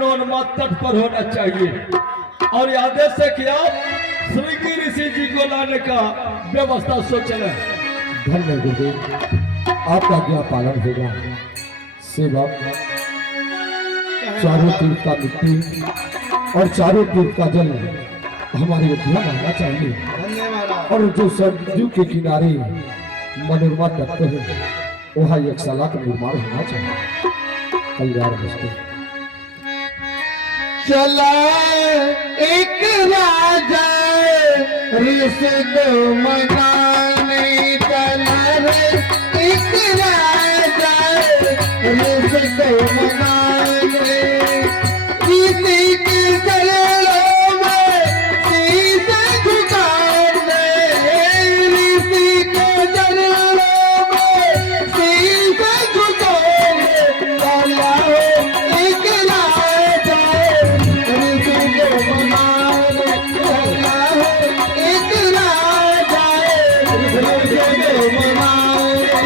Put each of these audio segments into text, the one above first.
मनोन्मत्त तट पर होना चाहिए और आदेश से किया श्री ऋषि जी को लाने का व्यवस्था सोच लें। धन्य गुरुदेव, आपका क्या पालन होगा। सेवक चारों तीर्थ का मिट्टी और चारों तीर्थ का जल हमारे उद्यान आना चाहिए और जो सरजू के किनारे मनोरमा तत्व है वहाँ एक शाला का निर्माण होना चाहिए। कल्याण वस्तु चला एक राजा ऋषि को मनाने चला रे एक राजा ऋषि को मनाने ऋषि के चरणों में शीश झुकाने ऋषि के चरणों में शीश झुकाने चला एक राजा ऋषि को मनाने चला एक राजा ऋषि को मनाने।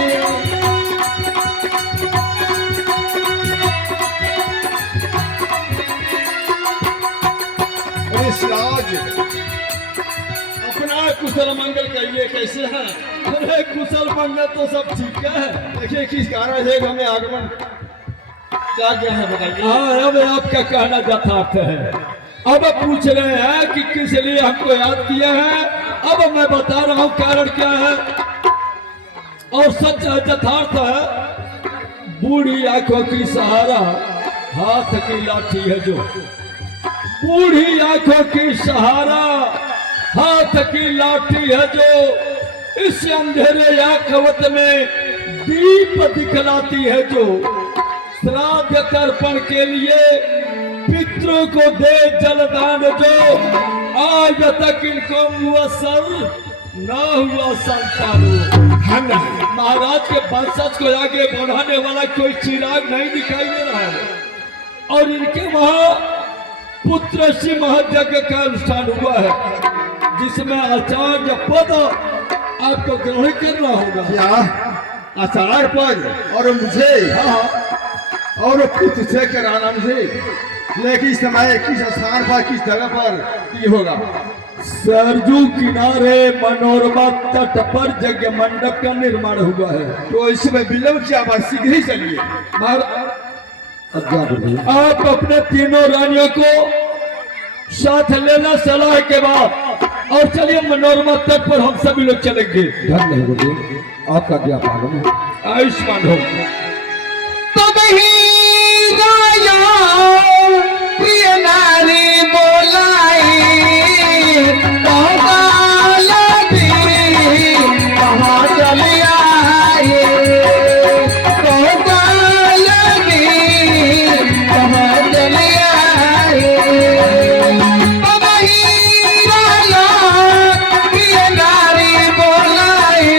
ऋषिराज अपना कुशल मंगल कहिए कैसे हैं? अरे कुशल मंगल तो सब ठीक है। देखिए किस कारण है हमें आगमन क्या क्या है बताइए। हाँ, अब आपका कहना यथार्थ है। अब पूछ रहे हैं कि किस लिए हमको याद किया है। अब मैं बता रहा हूँ कारण क्या है और सच यथार्थ है। बूढ़ी आंखों की सहारा हाथ की लाठी है जो, बूढ़ी आंखों की सहारा हाथ की लाठी है जो, इस अंधेरे आखवत में दीप दिखलाती है जो, श्राद्ध तर्पण के लिए पितरों को दे जलदान जो, आज तक इनको मुअस्सर न हुआ संतान। महाराज के वंशज को आगे बढ़ाने वाला कोई चिराग नहीं दिखाई दे रहा है और इनके वहां पुत्र सिंह यज्ञ का अनुष्ठान हुआ है जिसमें आचार्य पद आपको ग्रहण करना होगा। क्या आचार्य पद और मुझे और पुत्र से कराना मुझे, लेकिन इस समय किस स्थान पर किस जगह पर ये होगा? सरजू किनारे मनोरमा तट पर यज्ञ मंडप का निर्माण हुआ है। तो इसमें विलंब क्या बात, शीघ्र ही चलिए। आप अपने तीनों रानियों को साथ लेना सलाह के बाद और चलिए मनोरमा तट पर हम सभी लोग चलेंगे। धन्य गुरुदेव, आपका क्या पालन हो। आयुष्मान हो। तब ही राया प्रिय नारी बोलाई कहाँ चली आए कहाँ चली आए। तब ही राया प्रिय नारी बोलाई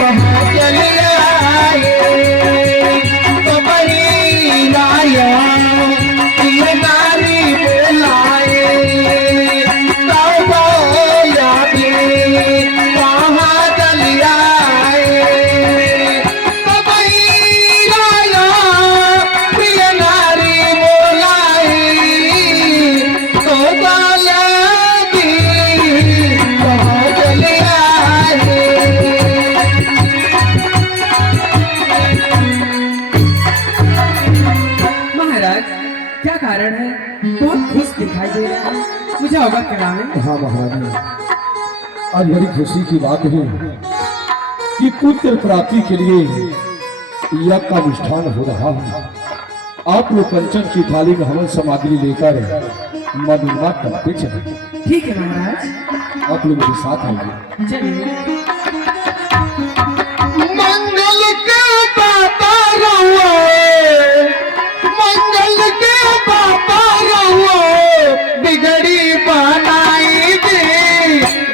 कहाँ चली आए। तब ही राया प्रिय नारी बोलाए कहाँ चली आए। तब ही राया प्रिय नारी बोलाए कहाँ चली आए। महाराज क्या कारण है? बहुत खुश दिखाई दे रहा है, मुझे अवगत करावें। हाँ महारानी, आज बड़ी खुशी की बात है कि पुत्र प्राप्ति के लिए यज्ञ का अनुष्ठान हो रहा है। आप लोग कंचन की थाली में हवन सामग्री लेकर मनोरमा करते चले। ठीक है महाराज, आप लोग मेरे साथ आइए। चलिए। मंगल के पापा रहो, मंगल के पापा रहो, बिगड़ी बनाई दे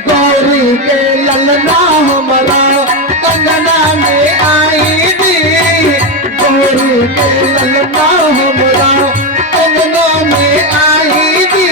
गौरी के ललना हमारा कंगना में आई दे। गौरी के ललना हमारा कंगना में आई दे।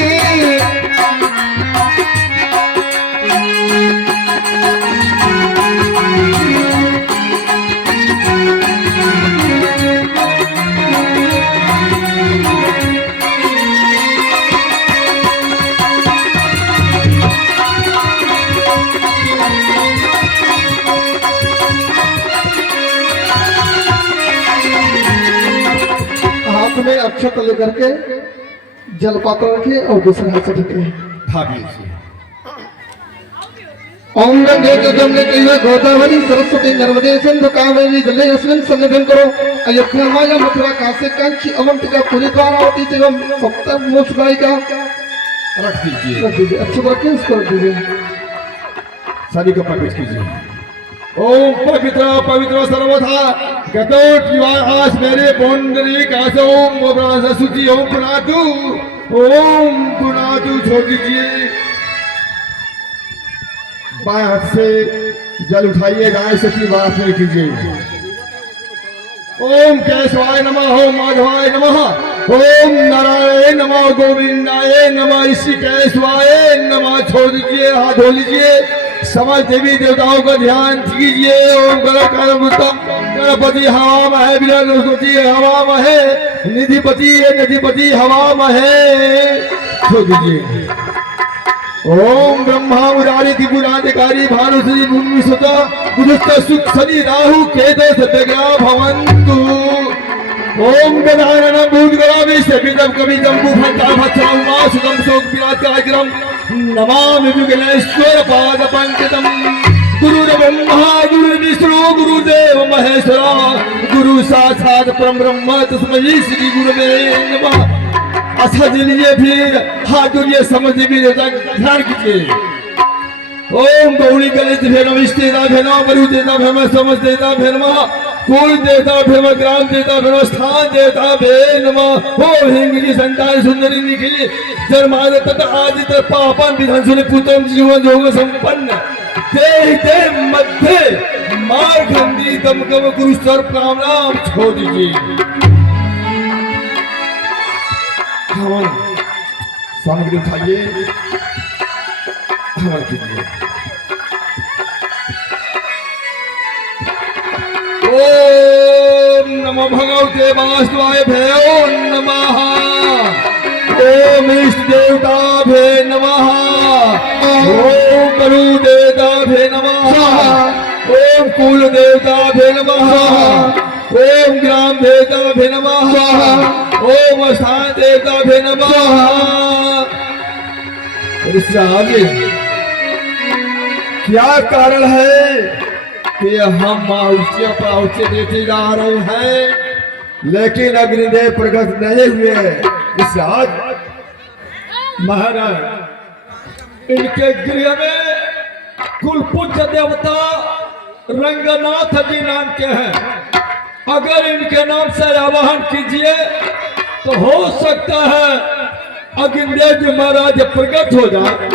में अक्षत लेकर के जलपात्र रखे और दूसरे हाथ से ढके। भाभी ओम गंगे जमुने चैव गोदावरी सरस्वती नर्मदे सिंधु कावेरी जले अस्मिन् सन्निधिं करो। अयोध्या माया मथुरा काशी कांची अवंतिका पुरी द्वारावती एवं सप्त मोक्षदायिका। रख दीजिए, रख दीजिए, अच्छे रखिए, इसको रख दीजिए। सभी को प्रवेश कीजिए। ओम पवित्र पवित्र सर्वथा गतोट विवाहास मेरे पौंडरी कासो ओम ब्रह्म सुचि ओम पुनातु छोड़ दीजिए। बाएं हाथ से जल उठाइए, गाय सची बात में कीजिए। ओम केशवाय नमः, ओम माधवाय नमः, ओम नारायण नमः, गोविंदाय नमः, इसी केशवाय नमः छोड़ दीजिए, हाथ धो लीजिए। समस्त देवी देवताओं का ध्यान कीजिए। ओम गणपति हवा में है, बृहस्पति हवा में है, निधिपति हवा में है, छोड़ दीजिए। ओम ब्रह्मा मुरारी त्रिपुराधिकारी भानुश्री भूमि सुत गुरुस्त सुख शनि राहु केतु सत्यग्रह भवन्तु। ओम गदानन भूतगणाभि सेवितं कवि जम्बू फंटा भक्षणं मा सुगम शोक विराजकारं नमामि विघ्नेश्वर पाद पंकजं। गुरुर्ब्रह्मा गुरुर्विष्णु गुरुदेव महेश्वरा गुरु साक्षात् परब्रह्म तस्मै श्री गुरुवे नमः। अच्छा चलिए फिर हाथ जोड़िए, समझ भी ध्यान कीजिए। ओम गौरी गणेश भेनम इष्ट देवता भेनम मरु देवता भेनम समझ देवता भेनम कुल देवता भेनम ग्राम देवता भेनम स्थान देवता भेनम। ओम हिंगली संतान सुंदरी निखिली जन्माद तथा आदि तथा पापन विधान सुन पुत्रम जीवन जोग संपन्न देह देह मध्य मार्गंदी दमकम गुरु सर्व कामनाम छोड़ दीजिए। हवन सामग्री उठाइए, हवन कीजिए। ओम नमो भगवते वासुदेवाय भयो नमः। ओम इष्ट देवता भे नमः। ओम गुरु देवता भे नमः। ओम कुल देवता भे नमः। ओम ग्राम देवता भे नमः। ओम स्थान देवता भे नमः। इससे आगे क्या कारण है कि हम ऊंचे देते जा रहे हैं लेकिन अग्निदेव प्रकट नहीं हुए। इससे आज महाराज इनके गृह में कुलपुत्र देवता रंगनाथ जी नाम के हैं। अगर इनके नाम से आवाहन कीजिए तो हो सकता है अग्निदेव जी महाराज प्रकट हो जाए।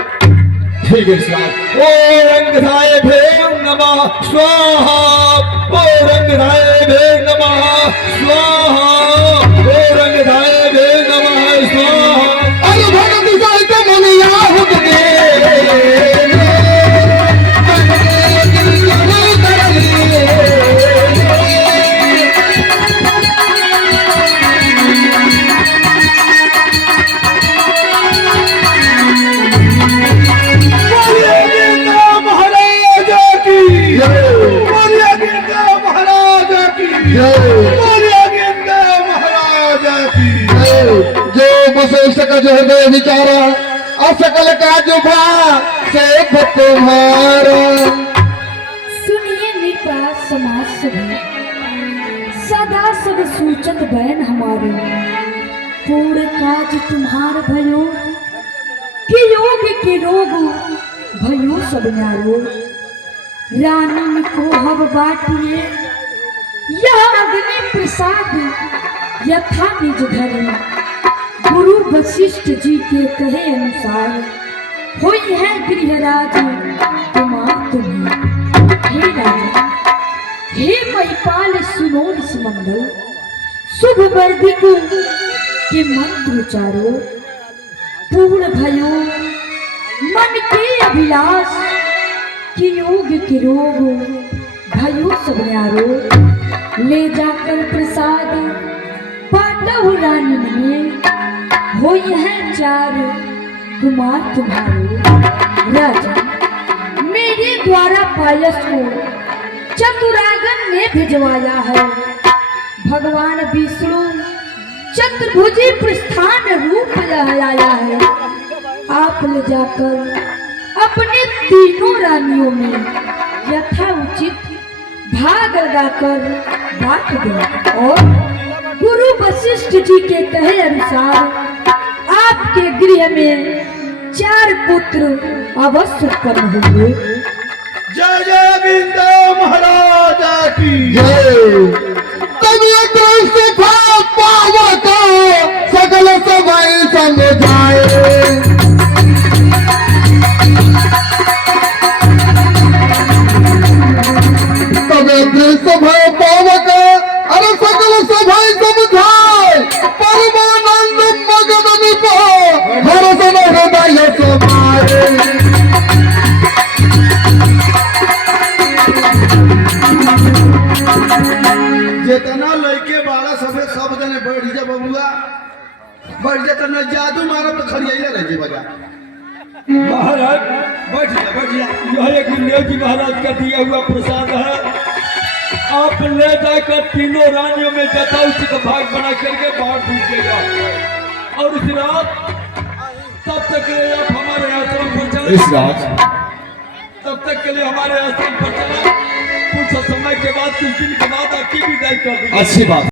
ठीक है साहब। ओ रंगधाय भेम नमः स्वाहा। ओ रंगधाय भेम नमः स्वाहा। ओ रंगधाय भेम नमः स्वाहा। अरे भगवती साहित्य मुनिया हुक्के वशिष्ठ का जो हृदय विचारा असकल का जुबा से तुम्हारा। सुनिए निपा समाज सभी सदा सब सूचत बहन हमारे पूर्ण काज तुम्हार भयो कि योग के रोग भयो सब न्यारो। रानी को हब बाटिए यह अग्नि प्रसाद यथा निज धरे। गुरु वशिष्ठ जी के कहे अनुसार हुई है गृहराज कुमार तुम्हें। हे राजा हे महिपाल सुनो इस मंगल शुभ वर्धिको के मंत्र उचारो। पूर्ण भयो मन के अभिलाष कि योग के रोग भयो सब न्यारो। ले जाकर प्रसाद पांडव रानी में हो यह चार कुमार तुम्हारे। राजा मेरे द्वारा पायस को चतुरागन ने भिजवाया है। भगवान विष्णु चतुर्भुजी प्रस्थान रूप आया है। आप ले जाकर अपने तीनों रानियों में यथा उचित भाग लगाकर बांट दो और गुरु वशिष्ठ जी के कहे अनुसार आपके गृह में 4 पुत्र अवश्य उत्पन्न होंगे। जय जय बिंदो महाराजा की जय। तबियत सुखा पावक सकल सभाई समझाए। सभा पावक अरे सकल सभाई समझाए। परमानंद मगन निपो हर सन हृदय समाए। जितना लड़के बाड़ा सभे सब जने बैठ जा बबुआ, बैठ जा तना जादू मारब तो खड़ियाइले रह जे बजा। महाराज बैठ जा। यह एक गुरुदेव जी महाराज का दिया हुआ प्रसाद है। आप ले जाकर तीनों रानियों में जता उचित भाग बना करके बाहर दीजिएगा और इस रात तब तक के लिए आप हमारे आश्रम पर चले। इस रात तब तक के लिए हमारे आश्रम पर चला। कुछ समय के बाद, कुछ दिन के बाद आपकी विदाई कर देंगे। अच्छी बात।